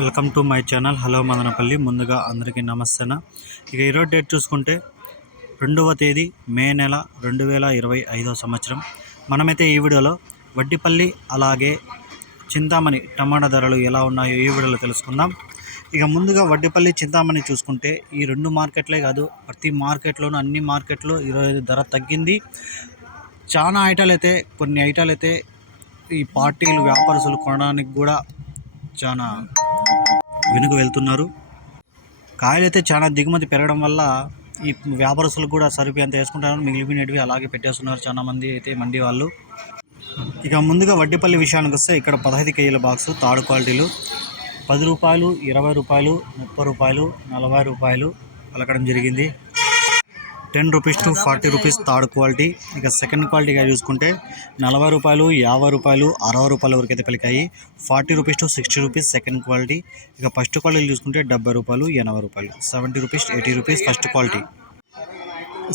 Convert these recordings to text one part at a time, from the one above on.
Welcome to my channel. Hello Madanapalle. ముందుగా అందరికీ నమస్తేనా. ఇక ఈరోజు డేట్ చూసుకుంటే రెండవ తేదీ మే నెల రెండు వేల ఇరవై ఐదో సంవత్సరం. మనమైతే ఈ వీడియోలో వడ్డిపల్లి అలాగే చింతామణి టమాటా ధరలు ఎలా ఉన్నాయో ఈ వీడియోలో తెలుసుకుందాం. ఇక ముందుగా వడ్డిపల్లి చింతామణి చూసుకుంటే ఈ రెండు మార్కెట్లే కాదు ప్రతి మార్కెట్లోనూ అన్ని మార్కెట్లో ఈరోజు ధర తగ్గింది. చాలా ఐటాలు అయితే కొన్ని ఐటాలు అయితే ఈ పార్టీలు వ్యాపారస్తులు కొనడానికి కూడా చాలా వెనుక వెళ్తున్నారు. కాయలు అయితే చాలా దిగుమతి పెరగడం వల్ల ఈ వ్యాపారస్తులు కూడా సరిపోయేంత వేసుకుంటారు మిగిలిపోయినవి అలాగే పెట్టేస్తున్నారు చాలామంది అయితే మండి వాళ్ళు. ఇక ముందుగా వడ్డీపల్లి విషయానికి వస్తే ఇక్కడ పదహైదు కేజీల బాక్స్ తాడు క్వాలిటీలు. పది రూపాయలు ఇరవై రూపాయలు ముప్పై రూపాయలు నలభై రూపాయలు పలకడం జరిగింది. Ten rupees to forty rupees third quality. ఇక సెకండ్ క్వాలిటీగా చూసుకుంటే నలభై రూపాయలు యాభై రూపాయలు అరవై రూపాయల వరకు అయితే పలికాయి. Forty rupees to sixty rupees second quality. ఇక ఫస్ట్ క్వాలిటీ చూసుకుంటే డెబ్బై రూపాయలు ఎనభై రూపాయలు. Seventy rupees eighty rupees first quality.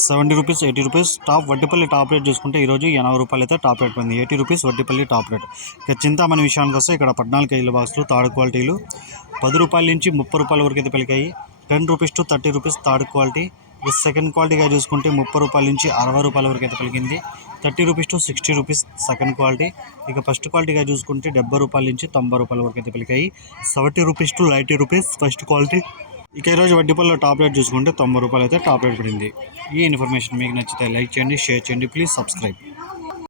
Seventy rupees eighty rupees top Vaddipalli top rate చూసుకుంటే ఈరోజు ఎనభై రూపాయలు అయితే టాప్ రేట్ పోయింది. Eighty rupees Vaddipalli top rate. ఇక చింతామణి విషయానికి వస్తే ఇక్కడ పద్నాలుగు కేజీల బాక్సులు థర్డ్ క్వాలిటీలు. పది రూపాయల నుంచి ముప్పై రూపాయల వరకు అయితే పలికాయి. Ten rupees to thirty rupees third quality. ఇక సెకండ్ క్వాలిటీగా చూసుకుంటే ముప్పై రూపాయల నుంచి అరవై రూపాయల వరకు అయితే పలికింది thirty rupees to sixty rupees second quality ఇక ఫస్ట్ క్వాలిటీగా చూసుకుంటే డెబ్బై రూపాయల నుంచి తొంభై రూపాయల వరకు అయితే పలికాయి. Seventy rupees to ninety rupees first quality ఇక ఈరోజు వడ్డీపల్లో టాప్ రేట్ చూసుకుంటే తొంభై రూపాయలు అయితే టాప్ రేట్ పడింది. ఈ ఇన్ఫర్మేషన్ మీకు నచ్చితే లైక్ చేయండి షేర్ చేయండి ప్లీజ్ సబ్స్క్రైబ్